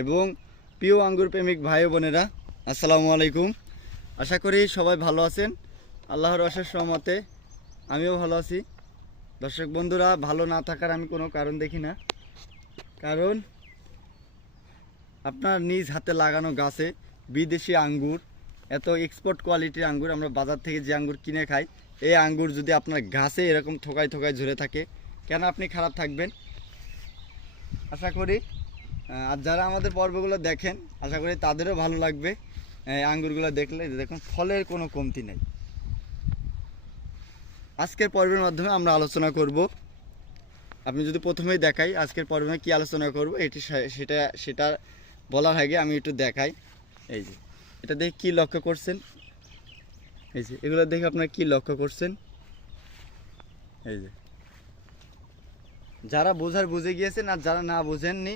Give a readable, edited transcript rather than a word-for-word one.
এবং প্রিয় আঙ্গুর প্রেমিক ভাই বোনেরা, আসসালামু আলাইকুম। আশা করি সবাই ভালো আছেন। আল্লাহর অশেষ রহমতে আমিও ভালো আছি। দর্শক বন্ধুরা, ভালো না থাকার আমি কোনো কারণ দেখি না। কারণ আপনার নিজ হাতে লাগানো গাছে বিদেশি আঙ্গুর, এত এক্সপোর্ট কোয়ালিটির আঙ্গুর, আমরা বাজার থেকে যে আঙ্গুর কিনে খাই, এই আঙ্গুর যদি আপনার গাছে এরকম থোকায় থোকায় ঝরে থাকে, কেন আপনি খারাপ থাকবেন? আশা করি আর যারা আমাদের পর্বগুলো দেখেন, আশা করি তাদেরও ভালো লাগবে। আঙ্গুরগুলো দেখলে দেখুন ফলের কোনো কমতি নেই। আজকের পর্বের মাধ্যমে আমরা আলোচনা করব। আপনি যদি প্রথমেই দেখাই আজকের পর্বে কি আলোচনা করব, সেটা বলার আগে আমি একটু দেখাই। এই যে এটা দেখে কি লক্ষ্য করছেন, এই যে এগুলো দেখে আপনারা কি লক্ষ্য করছেন? এই যে যারা বোঝার বুঝে গিয়েছেন, আর যারা না বোঝেননি